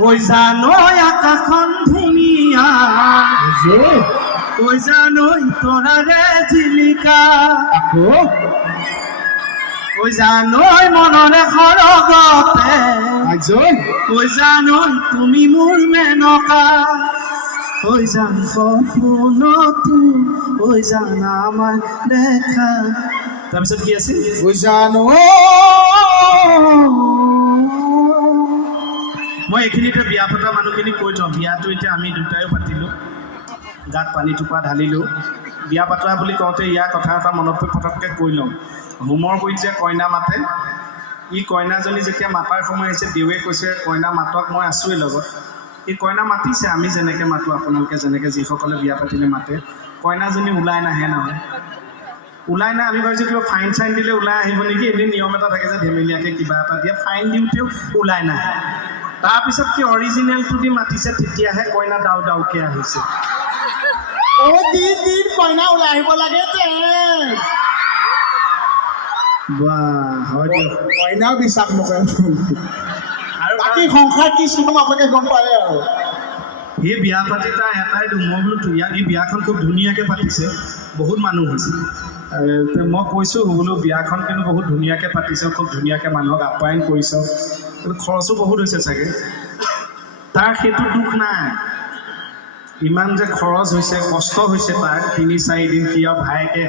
ঐ জানো আকাশখন ধুনীয়া ঐ জানো তৰাৰে জিলিকা ঐ জানো মনৰে সৰগতে ঐ জানো তুমি মোৰ মেনকা ঐ জান সপোনতো ঐ জান আমাৰ দেখা তাৰপিছত কি আছিল ঐ জানো মই এইখিনিতে বিয়া পতা মানুহখিনি কৈ থওঁ বিয়াটো এতিয়া আমি দুটাইও পাতিলোঁ গাত পানী টোপা ঢালিলোঁ বিয়া পাতা বুলি কওঁতে ইয়াৰ কথা এটা মনত পটককৈ কৈ লওঁ হোমৰ গুৰিত যে কইনা মাতে ই কইনাজনী যেতিয়া মাতাৰ সময় আহিছে দেৱে কৈছে কইনা মাতক মই আছোঁৱেই লগত এই কইনা মাতিছে আমি যেনেকৈ মাতোঁ আপোনালোকে যেনেকৈ যিসকলে বিয়া পাতিলে মাতে কইনাজনী ওলাই নাহে নহয় ওলাই নাই আমি ভাবিছোঁ কিবা ফাইন চাইন দিলে ওলাই আহিব নেকি এদিন নিয়ম এটা থাকে যে ধেমেলীয়াকৈ কিবা এটা দিয়ে ফাইন দিওঁতেও ওলাই নাহে তাৰপিছত কি অৰিজিনেলটো দি মাতিছে তেতিয়াহে কইনা ডাউ ডাউকৈ আহিছে দিন কইনা ওলাই আহিব লাগে হয় দিয়ক কইনাও বিশ্বাস নকৰে আৰু বাকী সংসাৰ কি চিনেম আপোনালোকে গম পালে আৰু সেই বিয়া পাতি তাৰ এটাই মই বোলো ইয়াক এই বিয়াখন খুব ধুনীয়াকৈ পাতিছে বহুত মানুহ হৈছে মই কৈছোঁ বোলো বিয়াখন কিন্তু বহুত ধুনীয়াকৈ পাতিছে খুব ধুনীয়াকৈ মানুহক আপ্যায়ন কৰিছ কিন্তু খৰচো বহুত হৈছে চাগে তাৰ সেইটো দুখ নাই ইমান যে খৰচ হৈছে কষ্ট হৈছে তাৰ ৩-৪ দিন সি আৰু ভায়েকে